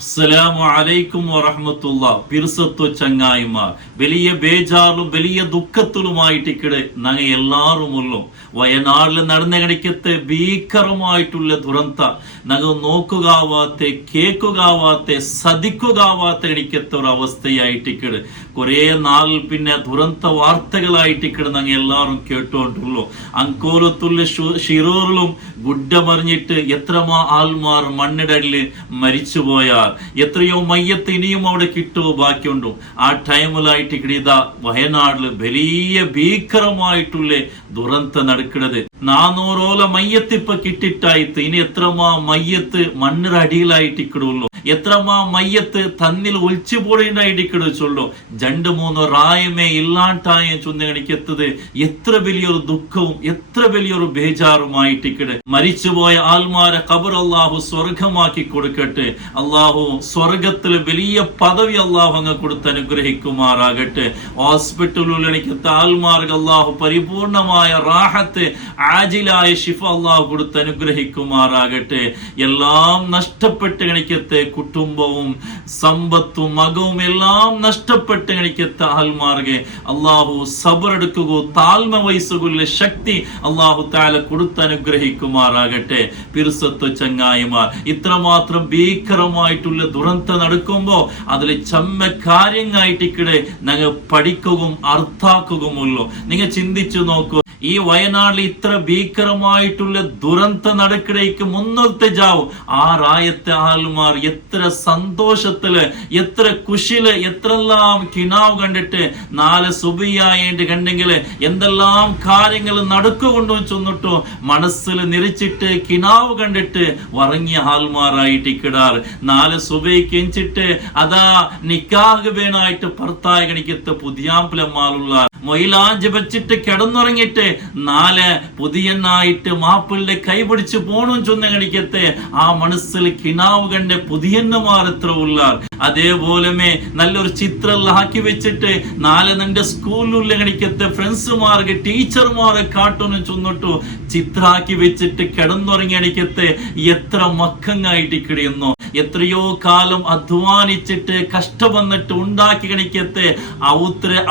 അസ്സലാമു അലൈക്കും വറഹ്മത്തുള്ളാഹി. പിർസത്തു ചങ്ങായിമാർ വലിയ ബേജാറിലും വലിയ ദുഃഖത്തിലുമായിട്ടിക്കടെ ഞങ്ങൾ എല്ലാവരും ഉള്ളു. വയനാട്ടിൽ നടന്ന കണിക്കത്തെ ഭീകരമായിട്ടുള്ള ദുരന്ത ഞങ്ങൾ നോക്കുകാവാത്തെ കേൾക്കുകാവാത്തെ സതിക്കുകാവാത്ത കണിക്കത്തെ ഒരു അവസ്ഥയായിട്ടിക്കട് കുറേ നാളിൽ പിന്നെ ദുരന്ത വാർത്തകളായിട്ടിക്കട് ഞങ്ങൾ എല്ലാവരും കേട്ടുകൊണ്ടുള്ളു. അങ്കോലത്തുള്ള ഷിറൂറിലും ഗുഡ്ഡമറിഞ്ഞിട്ട് എത്രമാ ആൾമാർ മണ്ണിടലിൽ മരിച്ചുപോയാൽ എത്രയോ മയ്യത്ത് ഇനിയും അവിടെ കിട്ടുമോ ബാക്കിയുണ്ടോ. ആ ടൈമിലായിട്ട് ഇതാ വയനാട്ടില് വലിയ ഭീകരമായിട്ടുള്ള ദുരന്തം നടക്കുന്നത്. 400 മയ്യത്ത് ഇപ്പൊ കിട്ടിട്ടായിട്ട് ഇനി എത്രമാ മയ്യത്ത് മണ്ണിന്റെ അടിയിലായിട്ട് ഇക്കിടുള്ളൂ, എത്രമാ മയ്യത്ത് തന്നിൽ ഒളിച്ചു പോടേണ്ടായിട്ടിക്കിടു ചൊല്ലോ. 2-3 റായമേ ഇല്ലാണ്ടായ ചൊന്നെണിക്കെത്തത് എത്ര വലിയൊരു ദുഃഖവും എത്ര വലിയൊരു ബേജാറുമായിട്ടിക്കിട്. മരിച്ചുപോയ ആൽമാരെ ഖബർ അള്ളാഹു സ്വർഗമാക്കി കൊടുക്കട്ടെ. അള്ളാഹു സ്വർഗത്തിൽ വലിയ പദവി അള്ളാഹു അങ്ങ് കൊടുത്ത് അനുഗ്രഹിക്കുമാറാകട്ടെ. ഹോസ്പിറ്റലിൽ എനിക്കത്ത ആൽമാർക്ക് അള്ളാഹു പരിപൂർണമായ റാഹത്ത് ആജിലായ ശിഫ അള്ളാഹു കൊടുത്ത് അനുഗ്രഹിക്കുമാറാകട്ടെ. എല്ലാം നഷ്ടപ്പെട്ട് എനിക്കത്തെ കുടുംബവും സമ്പത്തും മകവും എല്ലാം നഷ്ടപ്പെട്ട് എനിക്കത്തെ ആൽമാർഗെ അള്ളാഹു സബറെടുക്കുകയോ താഴ്മ വയസ്സുകളുടെ ശക്തി അള്ളാഹു താല കൊടുത്ത് അനുഗ്രഹിക്കുമാറാകട്ടെ. പിർസത്തു ചങ്ങായിമാർ ഇത്രമാത്രം ഭീകരമായിട്ടുള്ള ദുരന്തം നടക്കുമ്പോ അതിൽ ചമ്മ കാര്യങ്ങളായിട്ടിക്കടെ ഞങ്ങൾ പഠിക്കുകയും അർത്ഥാക്കുകയുമുള്ളൂ. നിങ്ങൾ ചിന്തിച്ചു നോക്കൂ, ഈ വയനാട്ടിൽ ഇത്ര ഭീകരമായിട്ടുള്ള ദുരന്തം നടക്കിടയ്ക്ക് മുന്നോട്ട് ജാവും ആ റായത്തെ ആൾമാർ എത്ര സന്തോഷത്തില് എത്ര കുശില് എത്രയെല്ലാം കിനാവ് കണ്ടിട്ട് 4 സുബിയായിട്ട് കണ്ടെങ്കിൽ എന്തെല്ലാം കാര്യങ്ങൾ നടക്കുകൊണ്ടു ചെന്നിട്ടോ മനസ്സിൽ നിറച്ചിട്ട് കിനാവ് കണ്ടിട്ട് വറങ്ങിയ ആൾമാരായിട്ട് ഇക്കിടാറ്. 4 സുബയ്ക്ക് എഞ്ചിട്ട് അതാ നിക്കാഹ് വേണായിട്ട് ഭർത്തായ കണിക്കത്ത് പുതിയാമ്പലമാലുള്ള മൊയിലാഞ്ച് വെച്ചിട്ട് കിടന്നുറങ്ങിയിട്ട് 4 പുതിയനായിട്ട് മാപ്പിളുടെ കൈപിടിച്ച് പോണും ചൊന്ന കണിക്കത്തെ ആ മനസ്സിൽ കിനാവ് കണ്ട് പുതിയന്മാർ എത്ര ഉള്ളാർ. അതേപോലെ നല്ലൊരു ചിത്രം ആക്കി വെച്ചിട്ട് 4 നിന്റെ സ്കൂളിലുള്ള കണിക്കത്തെ ഫ്രണ്ട്സുമാർക്ക് ടീച്ചർമാരെ കാട്ടൊന്നും ചൊന്നിട്ടു ചിത്രാക്കി വെച്ചിട്ട് കിടന്നുറങ്ങി കണിക്കത്തെ എത്ര മക്കങ്ങായിട്ട് കിടയുന്നു. എത്രയോ കാലം അധ്വാനിച്ചിട്ട് കഷ്ടവന്നിട്ട് ഉണ്ടാക്കി കണിക്കത്തെ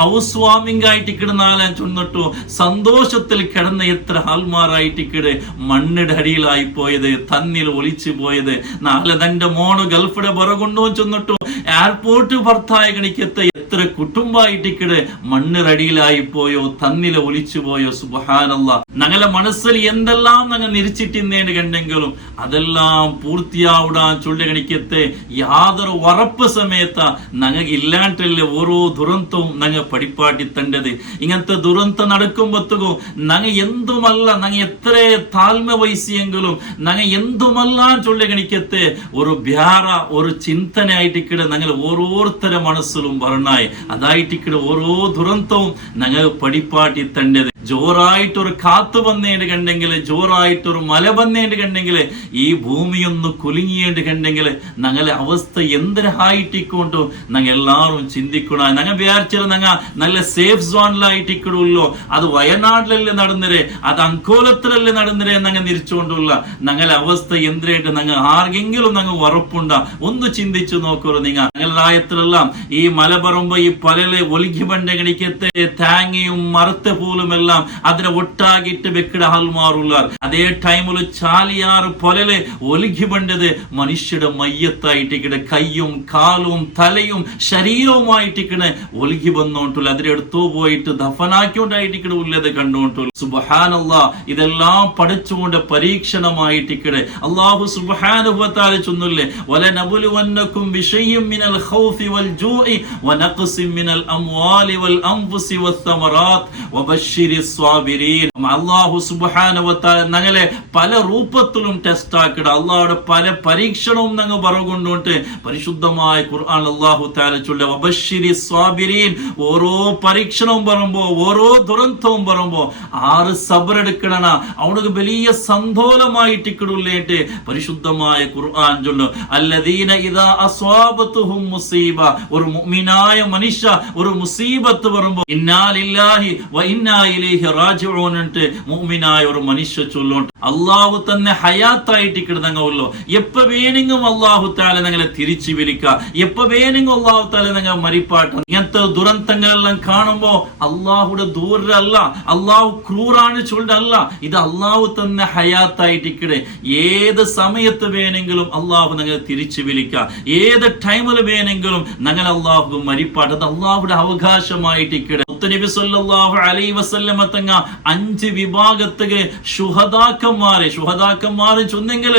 ഔസ്വാമിങ്കായിട്ട് കിടന്നാലാൻ ചൊന്നിട്ടു സന്തോഷത്തിൽ കിടന്ന എത്ര ആൾമാരായിട്ട് കിട് മണ്ണിടെ അടിയിലായി പോയത് തന്നിൽ ഒളിച്ചു പോയത്. 4 തന്റെ മോണ് ഗൾഫിടെ പുറകൊണ്ടു ചെന്നിട്ടു എയർപോർട്ട് ഭർത്തായ കണിക്കത്തെ എത്ര കുടുംബായിട്ടിക്കിട് മണ്ണിറടിയിലായി പോയോ തന്നില് ഒളിച്ചു പോയോ. സുബ്ഹാനല്ലാ, ഞങ്ങളെ മനസ്സിൽ എന്തെല്ലാം ഞങ്ങൾ നിരിച്ചിട്ടിന്നേന് കണ്ടെങ്കിലും അതെല്ലാം പൂർത്തിയാവിടാൻ ചൊല്ലി കണിക്കത്തെ യാതൊരു ഉറപ്പ് സമയത്ത ഞങ്ങൾക്ക് ഇല്ലാണ്ടല്ലേ ഓരോ ദുരന്തവും ഞങ്ങൾ പഠിപ്പാട്ടി തണ്ടത്. ഇങ്ങനത്തെ ദുരന്തം നടക്കുമ്പോഴത്തേക്കും ഞങ്ങൾ എന്തുമല്ല ഞങ്ങൾ എത്ര താഴ്മ വയസ്സിയെങ്കിലും ഞങ്ങൾ എന്തുമല്ല ചൊല്ലി കണിക്കത്തെ ഒരു ബ്യാറ ഒരു ചിന്തനയായിട്ടിക്കിട് ഞങ്ങൾ ഓരോരുത്തരുടെ മനസ്സിലും പറഞ്ഞായി അതായിട്ടിക്കിട് ഓരോ ദുരന്തവും ഞങ്ങൾ പഠിപ്പാട്ടി തണ്ടത്. ജോറായിട്ടൊരു കാത്ത് വന്നേണ്ട് കണ്ടെങ്കിൽ ജോറായിട്ടൊരു മല വന്നേണ്ട് കണ്ടെങ്കിൽ ഈ ഭൂമിയൊന്ന് കുലുങ്ങിയേണ്ട് കണ്ടെങ്കിൽ ഞങ്ങളെ അവസ്ഥ എന്തിനായിട്ടിക്കൊണ്ടു ഞങ്ങൾ എല്ലാവരും ചിന്തിക്കണ. ഞങ്ങൾ വിചാരിച്ചാൽ ഞങ്ങൾ നല്ല സേഫ് സോണിലായിട്ടിക്കടുള്ളൂ. അത് വയനാട്ടിലല്ലേ നടന്നരേ അത് അങ്കോലത്തിലല്ലേ നടന്നരേ ഞങ്ങൾ തിരിച്ചുകൊണ്ടുള്ള ഞങ്ങളെ അവസ്ഥ എന്തിനായിട്ട് ഞങ്ങൾ ആർക്കെങ്കിലും ഞങ്ങൾ ഉറപ്പുണ്ട ഒന്ന് ചിന്തിച്ചു നോക്കൂ. ഞങ്ങളുടെ ആയത്തിലെല്ലാം ഈ മല പറമ്പോ ഈ പലലെ ഒലുകി പണ്ട കണിക്കത്തെ തേങ്ങയും മരത്തെ പോലും എല്ലാം അതിനെ ഒട്ടാകിട്ട് വെക്കിട ആൾമാറുള്ളാർ. അതേ ടൈമില് ചാലിയാറ് പൊലലെ ഒലുകി പണ്ടത് മനുഷ്യരുടെ മയ്യത്തായിട്ടിക്കടെ കയ്യും കാലും തലയും ശരീരവുമായിട്ടിക്കടെ ഒലുകി വന്നോണ്ടുള്ള അതിനെടുത്തു പോയിട്ട് ദഫനാക്കിക്കൊണ്ടായിട്ടിക്കടെ ഉള്ളത് കണ്ടോണ്ടുള്ള. സുബ്ഹാനല്ലാ, ഇതെല്ലാം പഠിച്ചുകൊണ്ട് പരീക്ഷണമായിട്ടിക്കടെ അല്ലാഹു സുബ്ഹാനഹു വ തആല ചൊല്ലുന്നില്ലേ, വലനബുലുവന്നകും ബിശൈഇൻ മിനൽ ഖൗഫി വൽ ജൂഇ വനഖ്സിൻ മിനൽ അംവാലി വൽ അൻഫുസി വസ്സമറാത്ത് വബശ്ശിരിസ് സ്വാബിരീൻ. അല്ലാഹു സുബ്ഹാനഹു വ തആല ഞങ്ങളെ പല രൂപത്തിലും ടെസ്റ്റ് ആക്കിട അല്ലാഹുടെ പല പരീക്ഷണവും ഞങ്ങൾ പറഞ്ഞുകൊണ്ടോട്ട് പരിശുദ്ധമായ ഖുർആൻ അല്ലാഹു തആല ചൊല്ല വബശ്ശിരിസ് സ്വാബിരീൻ. ഓരോ പരീക്ഷണവും പറയുമ്പോ ഓരോ ദുരന്തവും പറയുമ്പോ ആറ് സബറെടുക്കണ അവനക്ക് വലിയ സന്തോഷമായിട്ടിക്കിടുള്ളേട്ട് പരിശുദ്ധമായ ഖുർആൻ ചൊല്ലു. അല്ലദീന ഇദാ അസ്വാബത്തുഹും മുസീബ, ഒരു മുഅ്മിനായ മനുഷ്യ ഒരു മുസീബത്ത് പറയുമ്പോ ഇന്നാ ലില്ലാഹി വ ഇന്നാ ഇലൈഹി ഇലൈഹി റാജിഊൻ എന്നിട്ട് മുഅ്മിനായ ഒരു മനുഷ്യ ചൊല്ലുണ്ട്. അള്ളാഹു തന്നെ ഹയാത്തായിട്ട് കിടന്നങ്ങല്ലോ, എപ്പ വേണമെങ്കിലും അള്ളാഹു താല ഞങ്ങളെ തിരിച്ചു വിളിക്ക, എപ്പ വേണമെങ്കിലും അള്ളാഹു താല ഞങ്ങൾ മരിപ്പാട്ട. ഇങ്ങനത്തെ ദുരന്തങ്ങളെല്ലാം കാണുമ്പോ അള്ളാഹുടെ ദൂരല്ല, അള്ളാഹു ക്രൂറാണ് ചൊല്ലല്ല, ഇത് അള്ളാഹു തന്നെ ഹയാത്തായിട്ട് കിടെ. ഏത് സമയത്ത് വേണമെങ്കിലും അള്ളാഹു ഞങ്ങളെ തിരിച്ചു വിളിക്ക, ഏത് ടൈമിൽ വേണമെങ്കിലും ഞങ്ങൾ അള്ളാഹു മരിപ്പാട്ട്. അത് അള്ളാഹുടെ അവകാശമായിട്ട് കിടെ. നബി സല്ലല്ലാഹു അലൈഹി വസല്ലമ തങ്ങ 5 വിഭാഗത്തില് ശുഹദാക്കന്മാരെ ചൊന്നെങ്കിൽ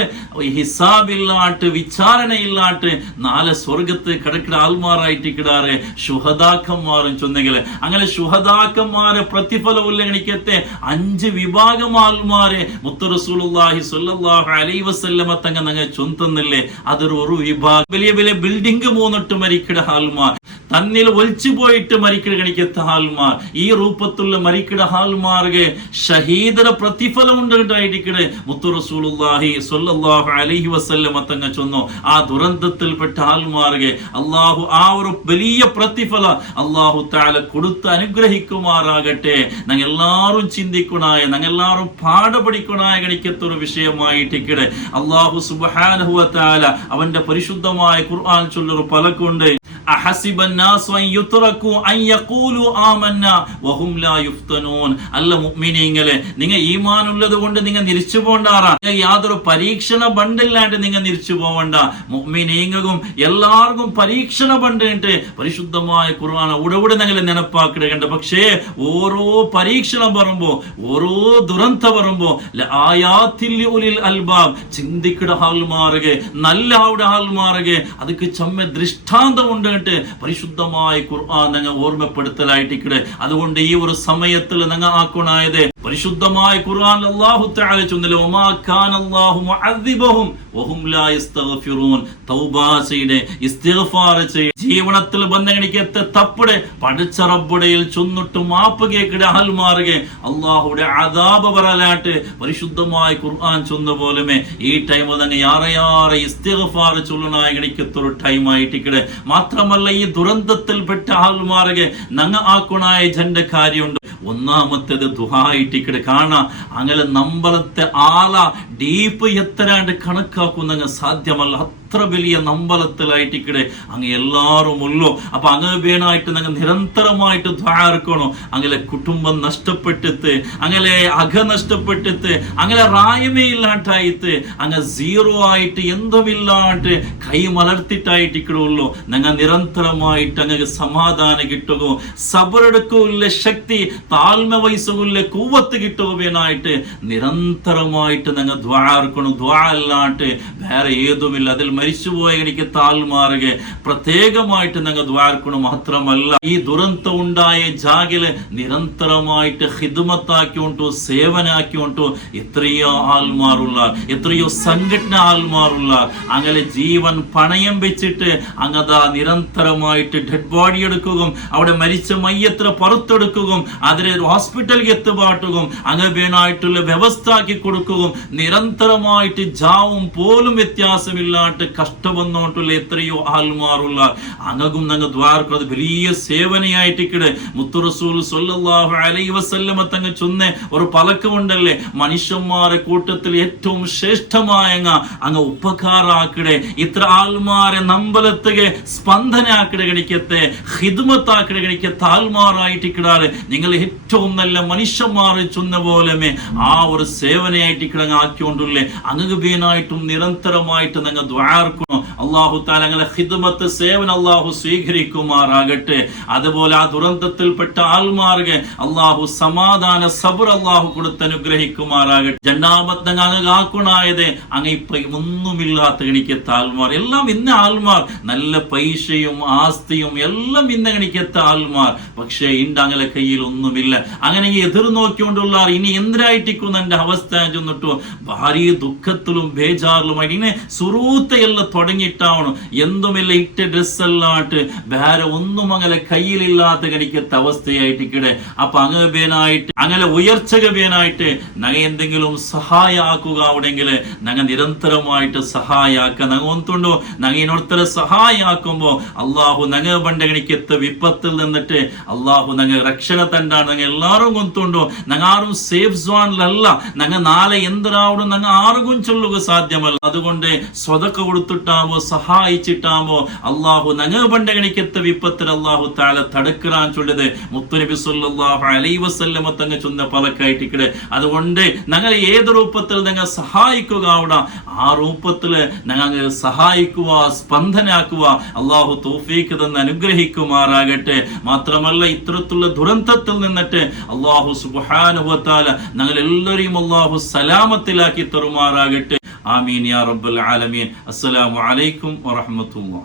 ഹിസാബില്ലാട്ട് വിചാരണയില്ലാട്ട് 4 സ്വർഗത്ത് കിടക്കുന്ന ആൾമാറായിട്ട് കിടാറ് ശുഹദാക്കന്മാരും ചൊന്നെങ്കിൽ. അങ്ങനെ ശുഹദാക്കന്മാരെ പ്രതിഫലമുള്ള എണിക്കത്തെ 5 വിഭാഗം ആൾമാരെ മുത്ത് റസൂലുള്ളാഹി സ്വല്ലല്ലാഹു അലൈഹി വസല്ലമ തങ്ങ ഞങ്ങൾ ചൊന്തുന്നില്ലേ. അതൊരു വിഭാഗം. വലിയ വലിയ ബിൽഡിംഗ് മൂന്നിട്ട് മരിക്കുന്ന ആൾമാർ, തന്നിൽ ഒലിച്ചു പോയിട്ട് മരിക്കണ കണിക്കത്ത ആൾമാർ, ഈ രൂപത്തുള്ള മരിക്കണ ആൾമാർക്ക് ഷഹീദര പ്രതിഫലം ഉണ്ടായിട്ടിക്കണേ. മുത്തു റസൂലുള്ളാഹി സ്വല്ലല്ലാഹു അലൈഹി വസല്ലമ തങ്ങ ചൊന്നു, ആ ദുരന്തത്തിൽപ്പെട്ട ആൾമാർക്ക് അള്ളാഹു ആ ഒരു വലിയ പ്രതിഫല അള്ളാഹു തആല കൊടുത്ത് അനുഗ്രഹിക്കുമാറാകട്ടെ. ഞങ്ങൾ എല്ലാവരും ചിന്തിക്കണായ, ഞങ്ങൾ എല്ലാവരും പാഠപഠിക്കണായ കണിക്കത്തൊരു വിഷയമായിട്ടിക്കണേ. അള്ളാഹു സുബ്ഹാനഹു വ തആല അവന്റെ പരിശുദ്ധമായ ഖുർആൻ ചൊല്ലൊരു പലക്കുണ്ട്. അല്ല മുഅ്മിനീങ്ങളെ, നിങ്ങൾ ഈമാൻ ഉള്ളത് കൊണ്ട് നിങ്ങൾ തിരിച്ചു പോണ്ടാറാ, യാതൊരു പരീക്ഷണ ബണ്ടില്ലാണ്ട് നിങ്ങൾ തിരിച്ചു പോവണ്ട. മുഅ്മിനീങ്ങൾക്കും എല്ലാവർക്കും പരീക്ഷണ ബണ്ടിട്ട് പരിശുദ്ധമായ ഖുർആൻ ഉടവിടെ ഞങ്ങൾ നെനപ്പാക്കിടേണ്ട. പക്ഷേ ഓരോ പരീക്ഷണം പറയുമ്പോ, ഓരോ ദുരന്തം പറയുമ്പോ അൽബാബ് ചിന്തിക്കട ആൾമാറുക, നല്ല ആളുടെ ആൾമാറുക, അതൊക്കെ ചമ്മ ദൃഷ്ടാന്തം ഉണ്ട് പരിശുദ്ധമായ ഖുർആൻ ഞങ്ങൾ ഓർമ്മപ്പെടുത്തലായിട്ടിക്കടെ. അതുകൊണ്ട് ഈ ഒരു സമയത്തിൽ ഞങ്ങൾ ആക്കണായത് പരിശുദ്ധമായ ഖുർആൻ അല്ലാഹു തആല ചൊന്നല്ലോ, വമാ കാന അല്ലാഹു മുഅദ്ദിബഹും വഹും ലാ യസ്തഗ്ഫിറൂൻ. തൗബ ചെയ്യേ, ഇസ്തിഗ്ഫാർ ചെയ്യേ, ജീവനത്തിൽ ബന്ധങ്ങളിക്കത്തെ തപ്പടെ പഠിച്ച റബ്ബുടയിൽ ചൊന്നിട്ട് മാപ്പ് കേൾക്കടെ ആൽമാറുക അല്ലാഹുടെ അദാബ് വരലാട്ട് പരിശുദ്ധമായ ഖുർആൻ ചൊന്ന പോലുമേ ഈ ടൈമിൽ ഞങ്ങൾ യാറെ ഇസ്തിഗ്ഫാർ ചൊല്ലനായ ഗണിക്കത്തൊരു ടൈം ആയിട്ടിക്കടെ. മാത്രമല്ല ഈ ദുരന്തത്തിൽപ്പെട്ട ആൾമാറുക ഞങ്ങൾ ആക്കണായ ജന്റെ കാര്യമുണ്ട്. ഒന്നാമത്തേത് ദുആയിട്ടിക്കടെ കാണാ. അങ്ങനെ നമ്പലത്തെ ആള ഡീപ്പ് എത്തരാണ്ട് കണക്കാക്കുന്ന സാധ്യമല്ല. അത്ര വലിയ നമ്പലത്തിലായിട്ടിക്കടെ അങ്ങ് എല്ലാവരും ഉള്ളൂ. അപ്പൊ അങ്ങ് വേണമായിട്ട് ഞങ്ങൾ നിരന്തരമായിട്ട് ദ്വാർക്കണോ. അങ്ങനെ കുടുംബം നഷ്ടപ്പെട്ടിട്ട്, അങ്ങനെ അക നഷ്ടപ്പെട്ടിട്ട്, അങ്ങനെ റായമേ ഇല്ലാട്ടായിട്ട്, അങ്ങ് സീറോ ആയിട്ട് എന്തുമില്ലാണ്ട് കൈ മലർത്തിട്ടായിട്ടിക്കടുള്ളൂ. ഞങ്ങൾ നിരന്തരമായിട്ട് അങ്ങ് സമാധാനം കിട്ടുകയോ, സബറെടുക്കുള്ള ശക്തി, താഴ്മ വയസ്സുള്ള കൂവത്ത് കിട്ടുകയായിട്ട് നിരന്തരമായിട്ട് ഞങ്ങൾ ദ്വാർക്കണം. ദ്വാ അല്ലാണ്ട് വേറെ ഏതുമില്ല. അതിൽ മരിച്ചുപോയ എനിക്ക് താൽമാറുക പ്രത്യേകമായിട്ട് ഞങ്ങൾ ദ്വാർക്കണം. മാത്രമല്ല ഈ ദുരന്തം ഉണ്ടായ ജാഗില് നിരന്തരമായിട്ട് ഹിദ്മത്താക്കിയോണ്ടു, സേവനാക്കിയോണ്ടു എത്രയോ ആൾമാറുള്ള, എത്രയോ സംഘടന ആൾമാറുള്ള. അങ്ങനെ ജീവൻ പണയം വെച്ചിട്ട് അങ്ങതാ നിരന്തരമായിട്ട് ഡെഡ് ബോഡി എടുക്കുകയും അവിടെ മരിച്ച മയ്യത്ര പുറത്തെടുക്കുകയും അതിനെ ഹോസ്പിറ്റലിൽ എത്തുപാട്ടുകയും അങ്ങനെ വേണമായിട്ടുള്ള വ്യവസ്ഥ ആക്കി കൊടുക്കുകയും നിരന്തരമായിട്ട് ജാവും പോലും വ്യത്യാസമില്ലാണ്ട് കഷ്ടവന്നോട്ടുള്ള എത്രയോ ആൾമാറുള്ള. അങ്ങും ഞങ്ങൾ ദ്വാർക്കുന്നത് വലിയ സേവനയായിട്ടിക്കടെ. മുത്തു റസൂൽ സ്വല്ലല്ലാഹു അലൈഹി വസല്ലമ തങ്ങൾ ചൊന്ന ഒരു പലക്കമുണ്ടല്ലേ, മനുഷ്യന്മാരെ കൂട്ടത്തിൽ ഏറ്റവും ശ്രേഷ്ഠമായ അങ്ങ് ഉപകാരാക്കിടെ, ഇത്ര ആൾമാരെ നമ്പലത്തുക സ്പന്ദനാക്കിടെ ഗണിക്കത്തെ, ഹിദ്മത്താക്കിടെ ഗണിക്കത്തെ ആൾമാറായിട്ടിക്കിടാറ്. നിങ്ങൾ ഏറ്റവും നല്ല മനുഷ്യന്മാർ ചൊന്ന പോലെമേ ആ ഒരു സേവനയായിട്ടിക്കിട ആക്കിക്കൊണ്ടുള്ളേ. അങ്ങ് വീണായിട്ടും നിരന്തരമായിട്ട് ഞങ്ങൾ ദ്വാർക്കണം. അള്ളാഹു താല ഞങ്ങളെ ഹിദ്മത്ത് സേവനം അള്ളാഹു സ്വീകരിക്കുമാറാകട്ടെ. അതുപോലെ ആ ദുരന്തത്തിൽപ്പെട്ട ആൾമാർക്ക് അള്ളാഹു സമാധാന സബർ അള്ളാഹു കൊടുത്ത് അനുഗ്രഹിക്കുമാറാകട്ടെ. രണ്ടാമത്തെ അങ്ങ് ആക്കണായത് അങ്ങ് ഇപ്പൊ ഒന്നുമില്ലാത്ത ഗണിക്കത്ത ആൾമാർ എല്ലാം ഇന്ന ആൾമാർ, നല്ല പൈസയും ആസ്തിയും എല്ലാം ഇന്ന ഗണിക്കത്ത ആൾമാർ. പക്ഷേ ഇണ്ടങ്ങനെ കയ്യിൽ ഒന്നുമില്ല. അങ്ങനെ എതിർ നോക്കിക്കൊണ്ടുള്ള ഇനി എന്തിനായിട്ടിരിക്കുന്ന എന്റെ അവസ്ഥ ചെന്നിട്ടു ഭാര്യ ദുഃഖത്തിലും ബേജാറിലുമായിട്ട് ഇങ്ങനെ സുറൂത്ത കയ്യെല്ലാം തുടങ്ങിയിട്ടാവണം എന്തുമില്ല ഇട്ട ഡ്രസ്സെല്ലാട്ട് വേറെ ഒന്നും അങ്ങനെ കയ്യിലില്ലാത്ത കണിക്കത്തെ അവസ്ഥയായിട്ട് ഇക്കടെ. അപ്പൊ അങ്ങനായിട്ട് അങ്ങനെ ഉയർച്ചകനായിട്ട് നങ്ങ എന്തെങ്കിലും സഹായ ആക്കുക അവിടെങ്കിൽ നങ്ങ നിരന്തരമായിട്ട് സഹായാക്ക നങ്ങ ഒന്നുണ്ടോ നങ്ങ ഇനൊരുത്തരെ സഹായാക്കുമ്പോ അള്ളാഹു നങ്ങ ബണ്ടകണിക്കത്തെ വിപത്തിൽ നിന്നിട്ട് അള്ളാഹു നങ്ങ രക്ഷണ തണ്ടാണ്. നങ്ങ എല്ലാരും ഒന്നുണ്ടോ നങ്ങ ആരും സേഫ് സോണിലല്ല. നങ്ങ നാളെ എന്തിനാവണം നങ്ങ ആർക്കും ചൊല്ലുക സാധ്യമല്ല. അതുകൊണ്ട് സ്വതക്ക കൊടുത്തിട്ടാമോ സഹായിച്ചിട്ടാമോ അള്ളാഹു നങ്ങ ബണ്ടകണിക്കത്തെ വിപത്തിൽ അള്ളാഹു താല തടുക്കാൻ ചൊല്ലത് മുത്തുനബി സല്ലല്ലാഹു അലൈഹി വസല്ലമ തങ്ങ ചൊന്ന പലക്കായിട്ട് ഇക്കടെ. അതുകൊണ്ട് ഞങ്ങൾ ഏത് രൂപത്തിൽ നിങ്ങൾ സഹായിക്കുക അവിടെ ആ രൂപത്തിൽ ഞങ്ങൾ സഹായിക്കുക സ്പന്ദനാക്കുക അള്ളാഹു തൗഫീഖ് തന്ന് അനുഗ്രഹിക്കുമാറാകട്ടെ. മാത്രമല്ല ഇത്തരത്തിലുള്ള ദുരന്തത്തിൽ നിന്നിട്ട് അള്ളാഹു സുബ്ഹാനഹു വ തആല ഞങ്ങൾ എല്ലാവരെയും അള്ളാഹു സലാമത്തിലാക്കി തരുമാറാകട്ടെ. ആമീൻ യാ റബ്ബൽ ആലമീൻ. അസ്സലാമു അലൈക്കും വറഹ്മത്തുള്ളാഹി.